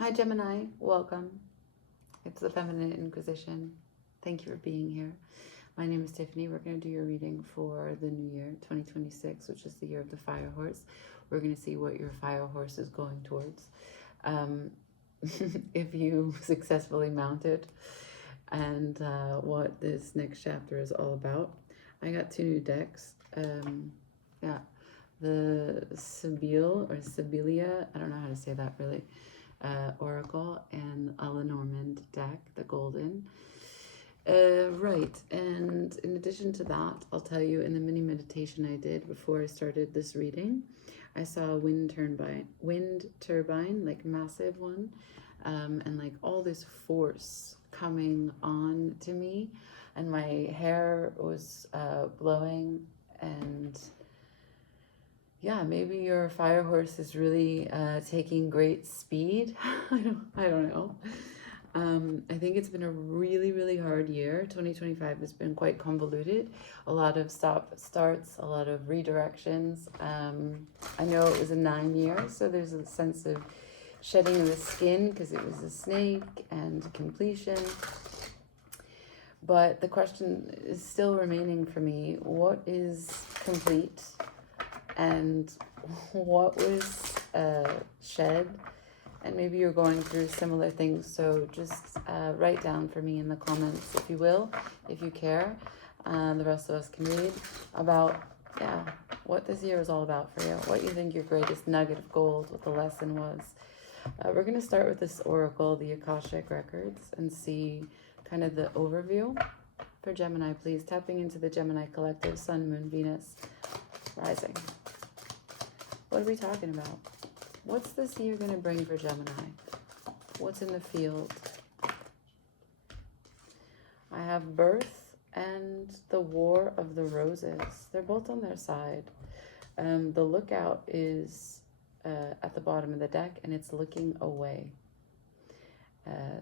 Hi, Gemini. Welcome. It's the Feminine Inquisition. Thank you for being here. My name is Tiffany. We're going to do your reading for the new year, 2026, which is the year of the fire horse. We're going to see what your fire horse is going towards. If you successfully mounted, and what this next chapter is all about. I got two new decks. Yeah, the Sibyl or Sibylia, I don't know how to say that really, Oracle, and a Lenormand deck, the golden. Right, and in addition to that, I'll tell you in the mini meditation I did before I started this reading, I saw a wind turbine, like massive one, and like all this force coming on to me, and my hair was blowing, and yeah, maybe your fire horse is really taking great speed. I don't know. I think it's been a really, really hard year. 2025 has been quite convoluted. A lot of stop-starts, a lot of redirections. I know it was a 9 years, so there's a sense of shedding of the skin because it was a snake and completion. But the question is still remaining for me. What is complete? And what was shed? And maybe you're going through similar things, so just write down for me in the comments, if you will, if you care. The rest of us can read about, what this year is all about for you, what you think your greatest nugget of gold, what the lesson was. We're going to start with this oracle, the Akashic Records, and see kind of the overview for Gemini, please. Tapping into the Gemini collective, Sun, Moon, Venus, rising. What are we talking about? What's this year going to bring for Gemini? What's in the field? I have birth and the War of the Roses. They're both on their side. The lookout is at the bottom of the deck, and it's looking away.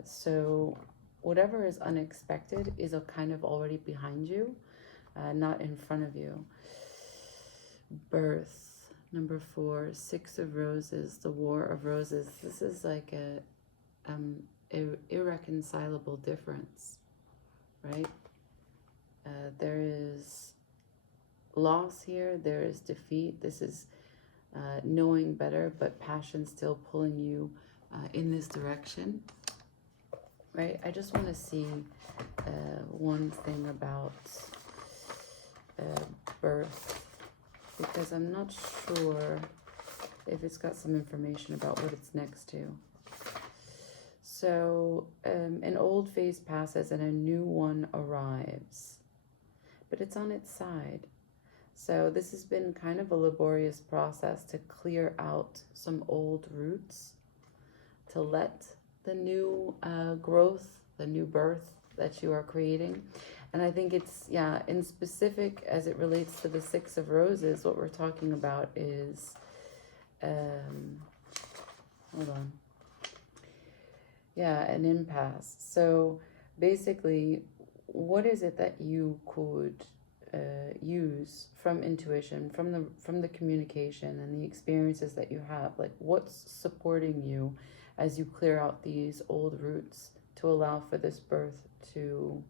So whatever is unexpected is a kind of already behind you, not in front of you. Birth. Number 4, 6 of Roses, the War of Roses. This is like a irreconcilable difference, right? There is loss here. There is defeat. This is knowing better, but passion still pulling you in this direction, right? I just want to see one thing about birth, because I'm not sure if it's got some information about what it's next to. So an old phase passes and a new one arrives, but it's on its side. So this has been kind of a laborious process to clear out some old roots, to let the new growth, the new birth that you are creating. And I think it's, in specific as it relates to the 6 of Roses, what we're talking about is, hold on. Yeah, an impasse. So basically, what is it that you could use from intuition, from the communication and the experiences that you have? Like, what's supporting you as you clear out these old roots to allow for this birth to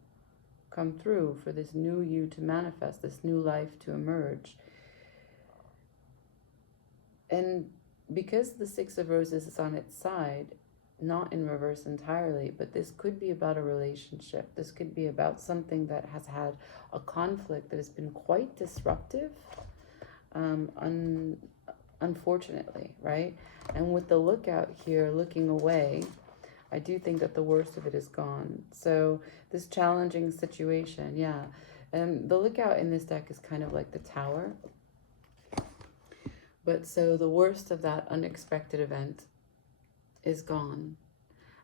come through, for this new you to manifest, this new life to emerge? And because the 6 of Roses is on its side, not in reverse entirely, but this could be about a relationship. This could be about something that has had a conflict that has been quite disruptive, unfortunately, right? And with the lookout here, looking away, I do think that the worst of it is gone. So this challenging situation, and the lookout in this deck is kind of like the Tower. But so the worst of that unexpected event is gone.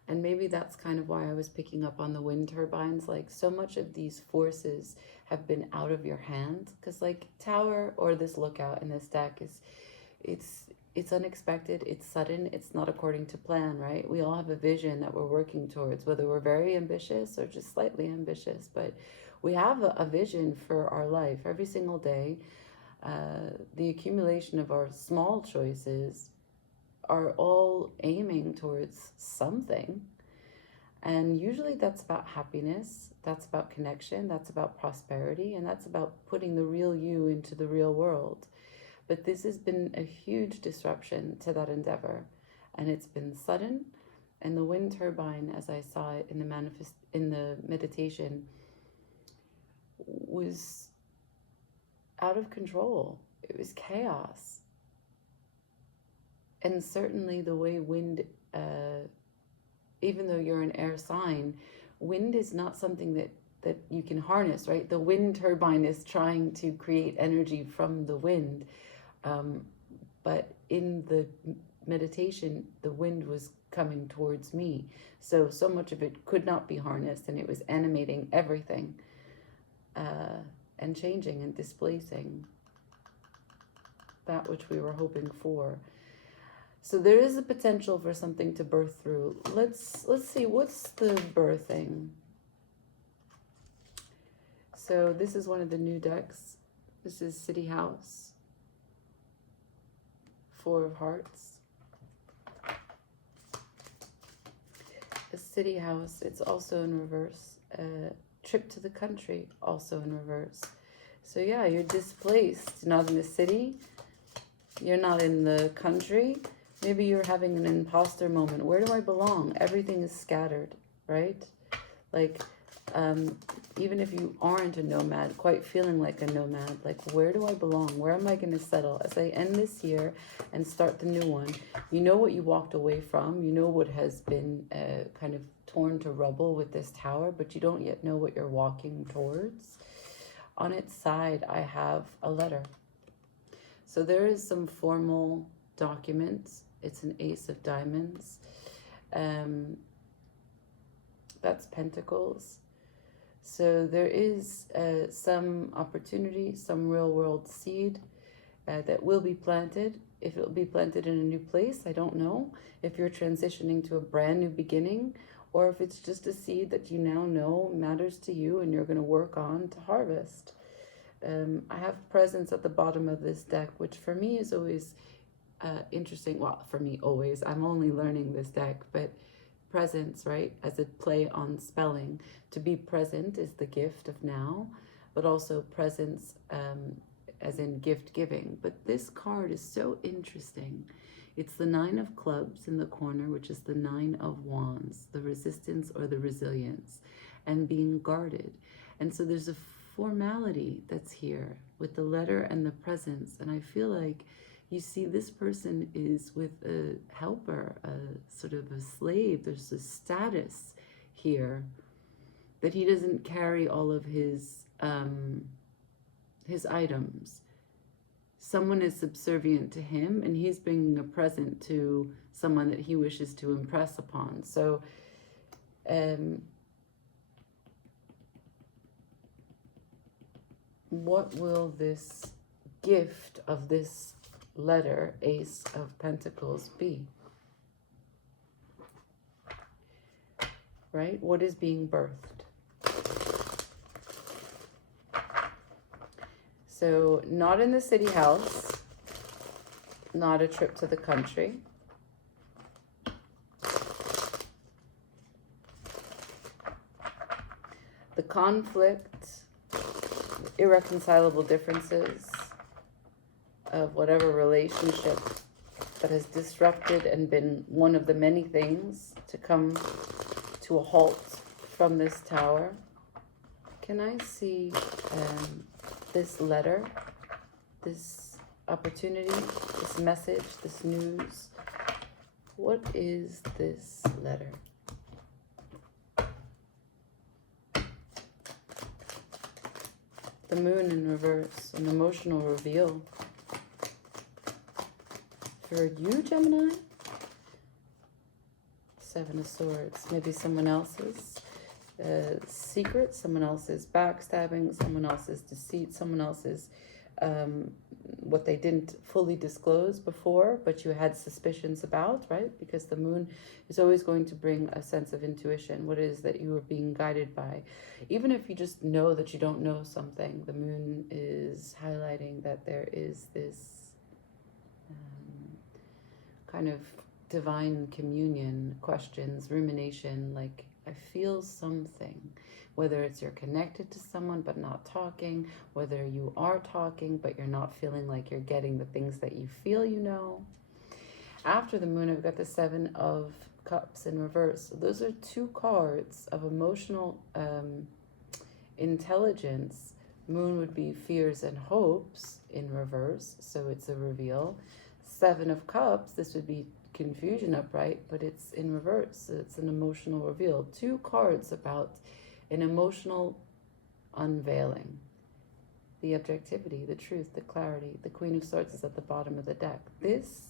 And maybe that's kind of why I was picking up on the wind turbines. Like, so much of these forces have been out of your hand, because like Tower or this lookout in this deck is, it's unexpected, it's sudden, it's not according to plan, right? We all have a vision that we're working towards, whether we're very ambitious or just slightly ambitious, but we have a vision for our life every single day. The accumulation of our small choices are all aiming towards something. And usually that's about happiness, that's about connection, that's about prosperity, and that's about putting the real you into the real world. But this has been a huge disruption to that endeavor. And it's been sudden. And the wind turbine, as I saw it in the meditation, was out of control. It was chaos. And certainly the way wind, even though you're an air sign, wind is not something that you can harness, right? The wind turbine is trying to create energy from the wind. But in the meditation, the wind was coming towards me. So much of it could not be harnessed, and it was animating everything, and changing and displacing that which we were hoping for. So there is a potential for something to birth through. Let's see, what's the birthing? So this is one of the new decks. This is City House. 4 of Hearts. A City House, it's also in reverse. Trip to the country, also in reverse. So yeah, you're displaced, not in the city. You're not in the country. Maybe you're having an imposter moment. Where do I belong? Everything is scattered, right? Like, even if you aren't a nomad, quite feeling like a nomad, like, where do I belong? Where am I going to settle? As I end this year and start the new one, you know what you walked away from. You know what has been kind of torn to rubble with this tower, but you don't yet know what you're walking towards. On its side, I have a letter. So there is some formal documents. It's an Ace of Diamonds. That's Pentacles. So there is some opportunity, some real world seed that will be planted. If it will be planted in a new place, I don't know. If you're transitioning to a brand new beginning, or if it's just a seed that you now know matters to you and you're going to work on to harvest. I have presence at the bottom of this deck, which for me is always interesting. Well, for me always, I'm only learning this deck, but presence, right, as a play on spelling. To be present is the gift of now, but also presence as in gift giving. But this card is so interesting. It's the 9 of Clubs in the corner, which is the 9 of Wands, the resistance or the resilience, and being guarded. And so there's a formality that's here with the letter and the presence. And I feel like you see this person is with a helper, a sort of a slave. There's a status here that he doesn't carry all of his items. Someone is subservient to him, and he's bringing a present to someone that he wishes to impress upon. So what will this gift of this letter, Ace of Pentacles, be? Right? What is being birthed? So not in the city house, not a trip to the country. The conflict, irreconcilable differences of whatever relationship that has disrupted and been one of the many things to come to a halt from this tower. Can I see this letter, this opportunity, this message, this news? What is this letter? The moon in reverse, an emotional reveal. For you, Gemini? 7 of Swords. Maybe someone else's secret, someone else's backstabbing, someone else's deceit, someone else's what they didn't fully disclose before, but you had suspicions about, right? Because the moon is always going to bring a sense of intuition, what it is that you are being guided by. Even if you just know that you don't know something, the moon is highlighting that there is this kind of divine communion questions, rumination, like I feel something, whether it's you're connected to someone but not talking, whether you are talking but you're not feeling like you're getting the things that you feel you know. After the moon, I've got the 7 of Cups in reverse. So those are 2 cards of emotional intelligence. Moon would be fears and hopes in reverse, so it's a reveal. 7 of Cups, this would be confusion upright, but it's in reverse, so it's an emotional reveal. 2 cards about an emotional unveiling. The objectivity, the truth, the clarity. The Queen of Swords is at the bottom of the deck. This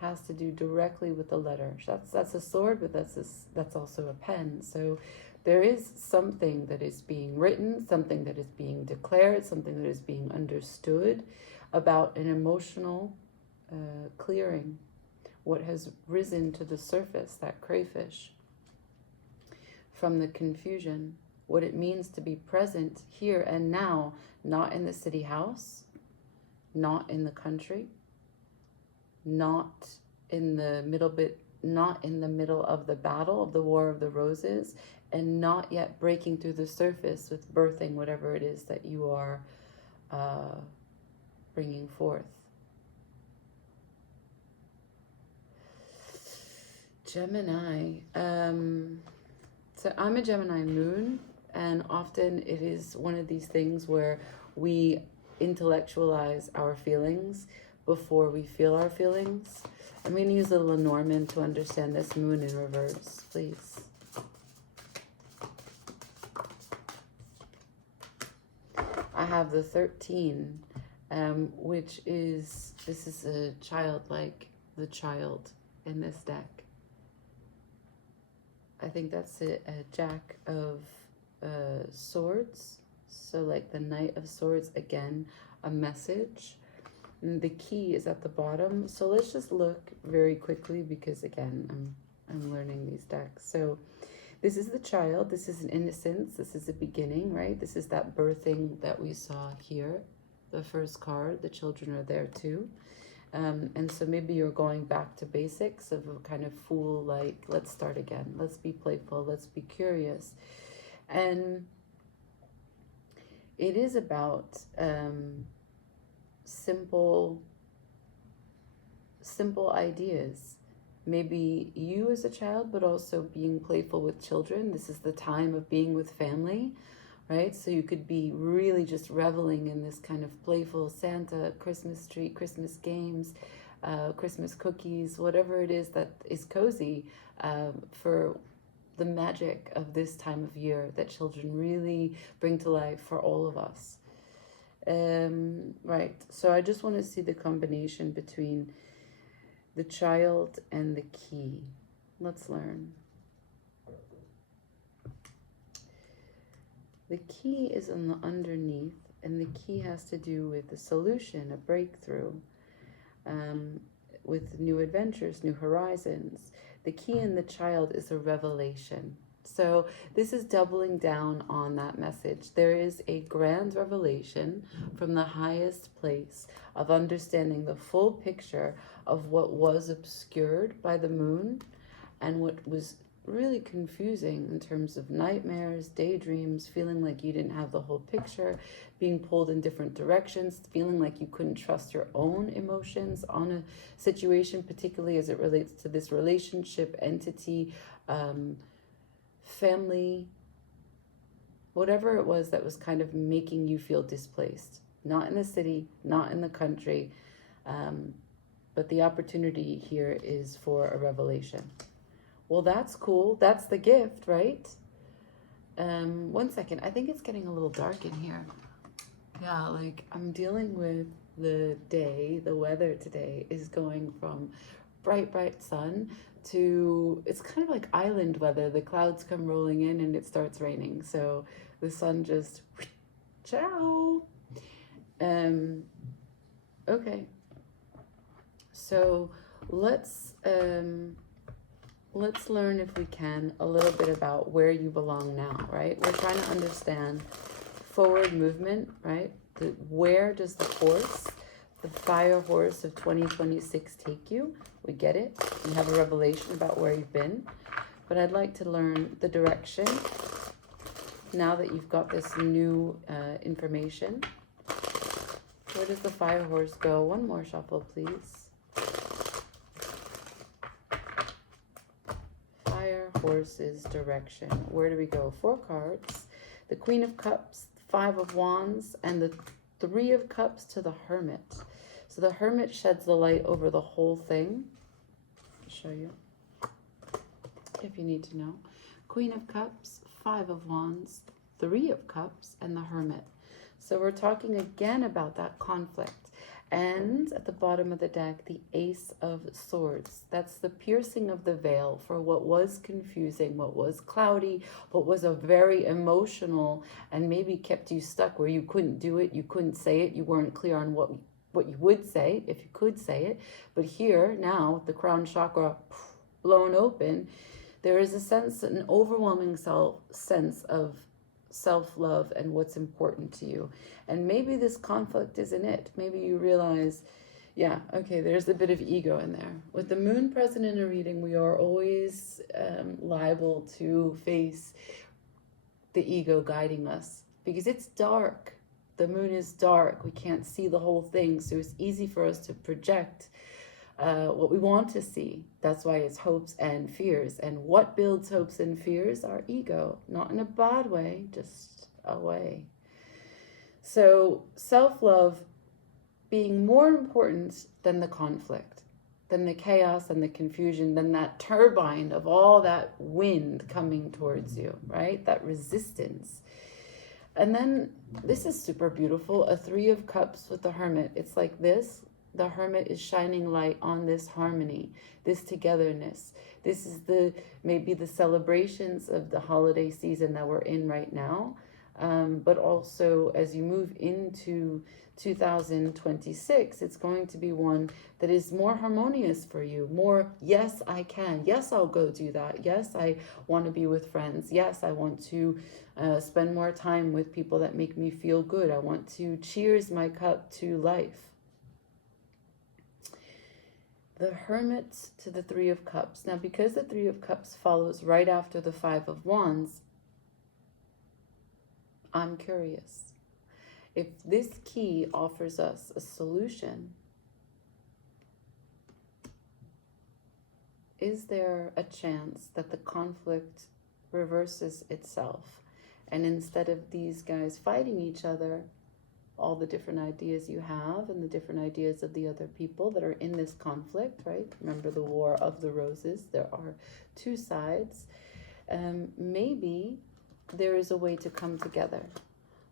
has to do directly with the letter. That's a sword, but that's also a pen. So there is something that is being written, something that is being declared, something that is being understood about an emotional clearing, what has risen to the surface, that crayfish, from the confusion, what it means to be present here and now, not in the city house, not in the country, not in the middle of the battle of the War of the Roses, and not yet breaking through the surface with birthing whatever it is that you are bringing forth. Gemini. So I'm a Gemini moon, and often it is one of these things where we intellectualize our feelings before we feel our feelings. I'm going to use a little Norman to understand this moon in reverse, please. I have the 13, which is, this is a child, like the child in this deck. I think that's a Jack of Swords. So like the Knight of Swords, again, a message. And the key is at the bottom. So let's just look very quickly because again, I'm learning these decks. So this is the child, this is an innocence, this is a beginning, right? This is that birthing that we saw here. The first card, the children are there too. And so maybe you're going back to basics of a kind of fool, like, let's start again. Let's be playful, let's be curious. And it is about simple ideas. Maybe you as a child, but also being playful with children. This is the time of being with family, right? So you could be really just reveling in this kind of playful Santa, Christmas tree, Christmas games, Christmas cookies, whatever it is that is cozy for the magic of this time of year that children really bring to life for all of us. Right, so I just want to see the combination between the child and the key. Let's learn. The key is on the underneath, and the key has to do with a solution, a breakthrough, with new adventures, new horizons. The key in the child is a revelation. So this is doubling down on that message. There is a grand revelation from the highest place of understanding the full picture of what was obscured by the moon and what was really confusing in terms of nightmares, daydreams, feeling like you didn't have the whole picture, being pulled in different directions, feeling like you couldn't trust your own emotions on a situation, particularly as it relates to this relationship, entity, family, whatever it was that was kind of making you feel displaced. Not in the city, not in the country, but the opportunity here is for a revelation. Well, that's cool. That's the gift, right? 1 second. I think it's getting a little dark in here. Yeah, like I'm dealing with the day, the weather today is going from bright, bright sun to, it's kind of like island weather. The clouds come rolling in and it starts raining. So the sun just, ciao. Okay. So let's learn, if we can, a little bit about where you belong now, right? We're trying to understand forward movement, right? Where does the force the fire horse of 2026 take you? We get it. You have a revelation about where you've been. But I'd like to learn the direction now that you've got this new information. Where does the fire horse go? One more shuffle, please. Fire horse's direction. Where do we go? 4 cards. The Queen of Cups, 5 of Wands, and the 3 of Cups to the Hermit. So the Hermit sheds the light over the whole thing. I'll show you if you need to know. Queen of Cups, 5 of Wands, 3 of Cups, and the Hermit. So we're talking again about that conflict. And at the bottom of the deck, the Ace of Swords. That's the piercing of the veil for what was confusing, what was cloudy, what was a very emotional and maybe kept you stuck where you couldn't do it, you couldn't say it, you weren't clear on what you would say, if you could say it. But here, now, the crown chakra blown open, there is a sense, an overwhelming sense of self-love and what's important to you. And maybe this conflict isn't it. Maybe you realize, yeah, okay, there's a bit of ego in there. With the moon present in a reading, we are always liable to face the ego guiding us because it's dark. The moon is dark. We can't see the whole thing. So it's easy for us to project what we want to see. That's why it's hopes and fears. And what builds hopes and fears? Our ego. Not in a bad way, just a way. So self-love being more important than the conflict, than the chaos and the confusion, than that turbine of all that wind coming towards you, right? That resistance. And then this is super beautiful. A 3 of Cups with the Hermit. It's like this. The Hermit is shining light on this harmony, this togetherness. This is maybe the celebrations of the holiday season that we're in right now. But also as you move into 2026, it's going to be one that is more harmonious for you. More, yes, I can. Yes, I'll go do that. Yes, I want to be with friends. Yes, I want to spend more time with people that make me feel good. I want to cheers my cup to life. The Hermit to the 3 of Cups. Now, because the 3 of Cups follows right after the 5 of Wands, I'm curious. If this key offers us a solution, is there a chance that the conflict reverses itself? And instead of these guys fighting each other, all the different ideas you have and the different ideas of the other people that are in this conflict, right? Remember the War of the Roses. There are 2 sides. Maybe there is a way to come together.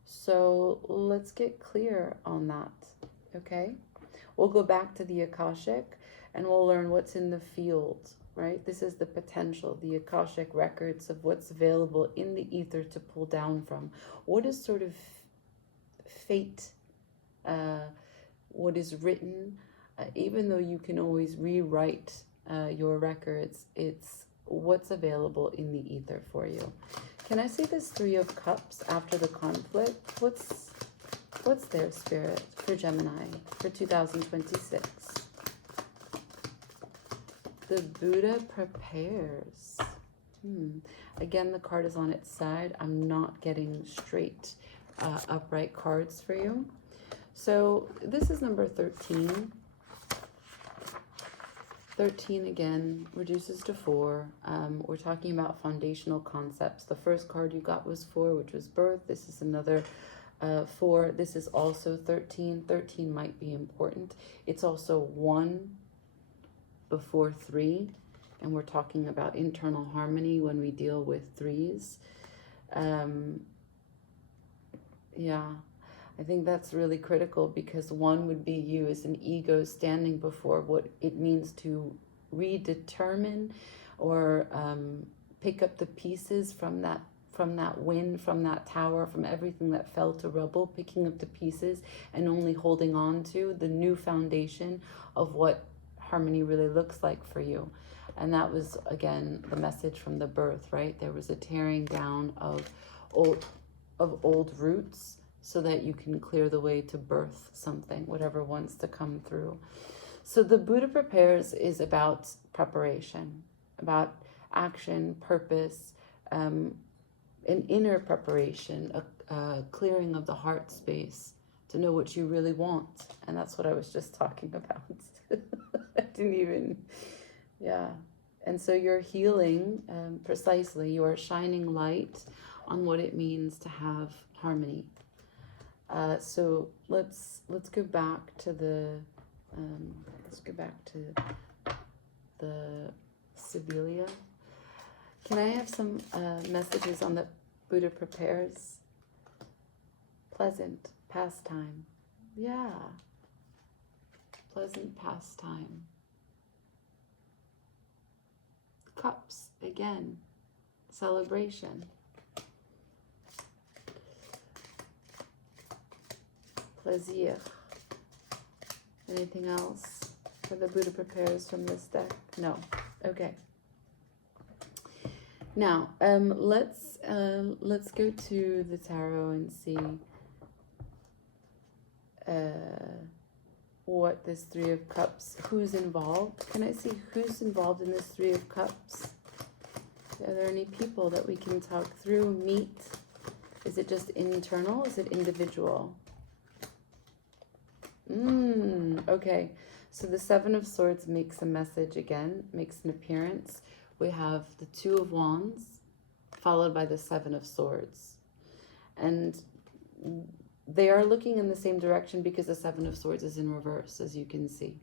So let's get clear on that, okay? We'll go back to the Akashic and we'll learn what's in the field, right? This is the potential, the Akashic records of what's available in the ether to pull down from. What is sort of fate, what is written, even though you can always rewrite your records, it's what's available in the ether for you. Can I see this 3 of Cups after the conflict? What's their spirit for Gemini for 2026? The Buddha prepares. Again, the card is on its side. I'm not getting straight upright cards for you. So this is number 13. 13 again reduces to 4. We're talking about foundational concepts. The first card you got was 4, which was birth. This is another 4. This is also 13. 13 might be important. It's also 1 before 3. And we're talking about internal harmony when we deal with 3s. Yeah, I think that's really critical because 1 would be you as an ego standing before what it means to redetermine or pick up the pieces from that wind, from that tower, from everything that fell to rubble, picking up the pieces and only holding on to the new foundation of what harmony really looks like for you. And that was, again, the message from the birth, right? There was a tearing down of old roots so that you can clear the way to birth something, whatever wants to come through. So the Buddha prepares is about preparation, about action, purpose, an inner preparation, a clearing of the heart space to know what you really want. And that's what I was just talking about. I didn't even, yeah. And so you're healing, precisely, you are shining light on what it means to have harmony. So let's go back to the Sibylia. Can I have some messages on the Buddha prepares? Pleasant pastime. Yeah. Pleasant pastime. Cups, again. Celebration. Plaisir. Anything else for the Buddha prepares from this deck? No. Okay. Now, let's go to the tarot and see what this Three of Cups, who's involved. Can I see who's involved in this Three of Cups? Are there any people that we can talk through, meet? Is it just internal? Is it individual? Okay. So the Seven of Swords makes a message again, makes an appearance. We have the Two of Wands followed by the Seven of Swords. And they are looking in the same direction because the Seven of Swords is in reverse, as you can see.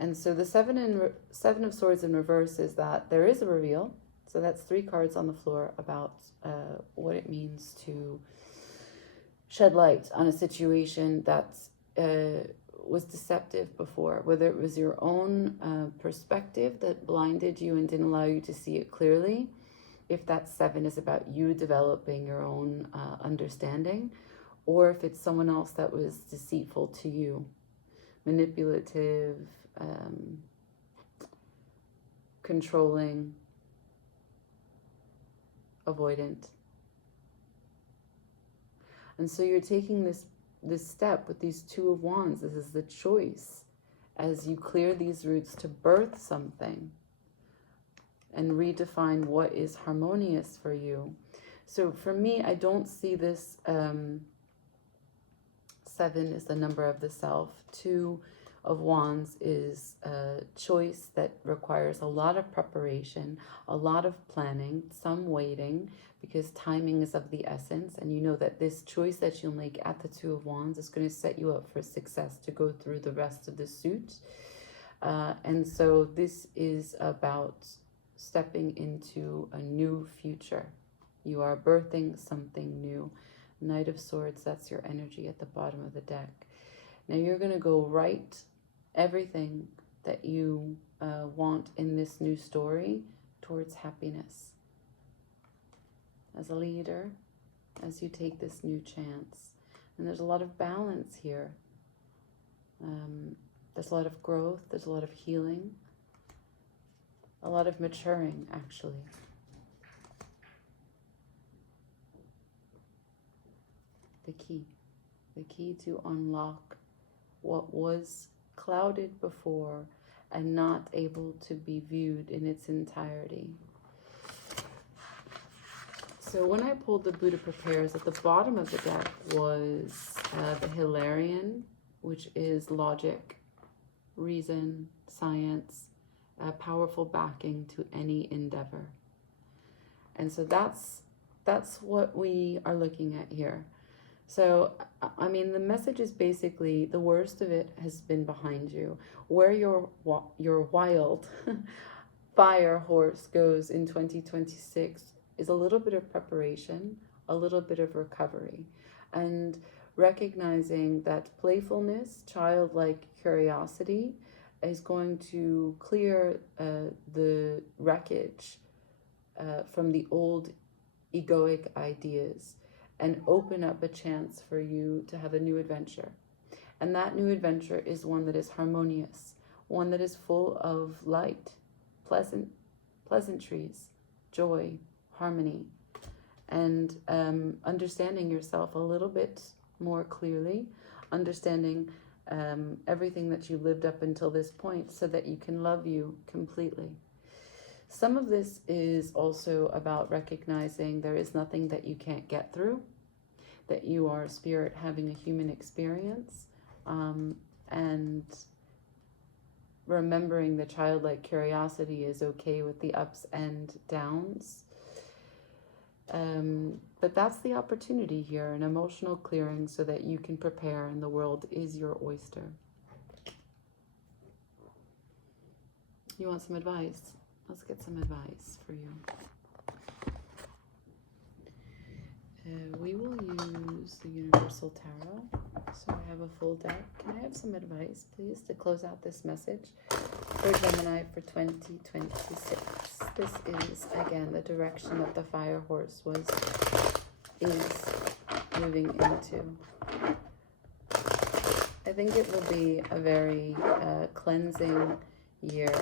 And so the Seven of Swords in reverse is that there is a reveal. So that's 3 cards on the floor about what it means to shed light on a situation that was deceptive before, whether it was your own perspective that blinded you and didn't allow you to see it clearly. If that 7 is about you developing your own understanding, or if it's someone else that was deceitful to you, manipulative, controlling, avoidant. And so you're taking this step with these Two of Wands. This is the choice as you clear these roots to birth something and redefine what is harmonious for you. So for me, I don't see this 7 is the number of the self. 2 of Wands is a choice that requires a lot of preparation, a lot of planning, some waiting, because timing is of the essence. And you know that this choice that you'll make at the Two of Wands is going to set you up for success to go through the rest of the suit. And so this is about stepping into a new future. You are birthing something new. Knight of Swords, that's your energy at the bottom of the deck. Now you're going to go write everything that you want in this new story towards happiness. As a leader, as you take this new chance. And there's a lot of balance here. There's a lot of growth, there's a lot of healing, a lot of maturing, actually. The key to unlock what was clouded before and not able to be viewed in its entirety. So when I pulled the Buddha Prepares, at the bottom of the deck was the Hilarion, which is logic, reason, science, powerful backing to any endeavor. And so that's what we are looking at here. So, I mean, the message is basically the worst of it has been behind you. Where your wild fire horse goes in 2026 is a little bit of preparation, a little bit of recovery, and recognizing that playfulness, childlike curiosity is going to clear the wreckage from the old egoic ideas and open up a chance for you to have a new adventure. And that new adventure is one that is harmonious, one that is full of light, pleasantries, joy, harmony. and understanding yourself a little bit more clearly, understanding everything that you lived up until this point so that you can love you completely. Some of this is also about recognizing there is nothing that you can't get through, that you are a spirit having a human experience, and remembering the childlike curiosity is okay with the ups and downs. But that's the opportunity here, an emotional clearing so that you can prepare and the world is your oyster. You want some advice? Let's get some advice for you. We will use the Universal Tarot. So I have a full deck. Can I have some advice, please, to close out this message for Gemini for 2026? This is, again, the direction that the fire horse is moving into. I think it will be a very cleansing year.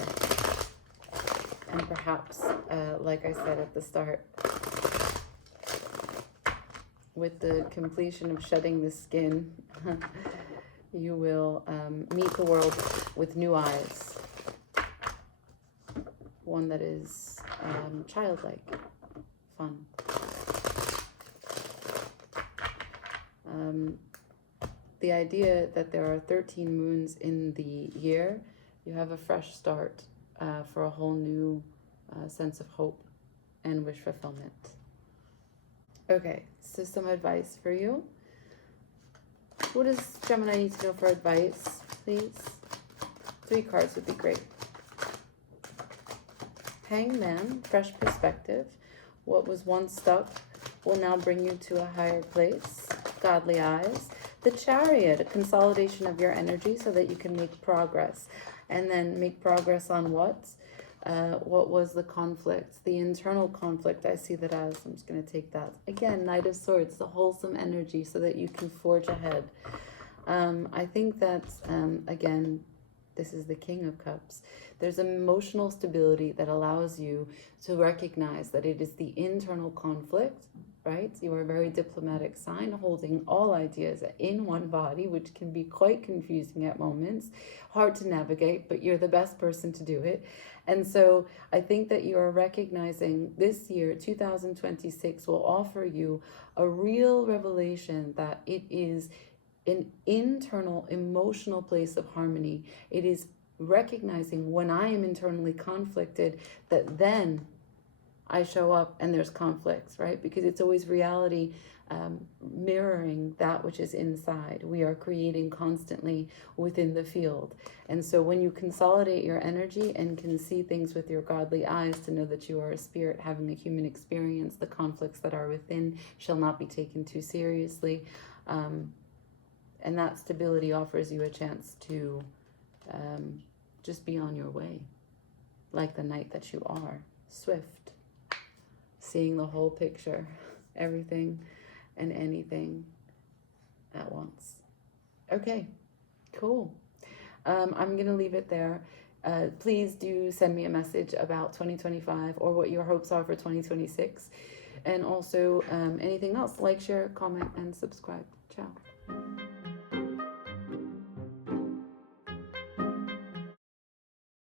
And perhaps, like I said at the start, with the completion of shedding the skin, you will meet the world with new eyes. One that is childlike, fun. The idea that there are 13 moons in the year, you have a fresh start for a whole new sense of hope and wish fulfillment. Okay, so some advice for you. What does Gemini need to know for advice, please? 3 cards would be great. Hangman, fresh perspective. What was once stuck will now bring you to a higher place. Godly eyes. The Chariot, a consolidation of your energy so that you can make progress. And then make progress on what? What was the conflict? The internal conflict, I see that as. I'm just going to take that. Again, Knight of Swords, the wholesome energy so that you can forge ahead. I think that, again, this is the King of Cups. There's an emotional stability that allows you to recognize that it is the internal conflict, right? You are a very diplomatic sign, holding all ideas in one body, which can be quite confusing at moments, hard to navigate, but you're the best person to do it. And so I think that you are recognizing this year, 2026, will offer you a real revelation that it is an internal emotional place of harmony. It is recognizing when I am internally conflicted that then I show up and there's conflicts, right? Because it's always reality mirroring that which is inside. We are creating constantly within the field. And so when you consolidate your energy and can see things with your godly eyes to know that you are a spirit having a human experience, the conflicts that are within shall not be taken too seriously. And that stability offers you a chance to just be on your way, like the knight that you are, swift, seeing the whole picture, everything and anything at once. Okay, cool. I'm going to leave it there. Please do send me a message about 2025 or what your hopes are for 2026. And also anything else, like, share, comment, and subscribe. Ciao.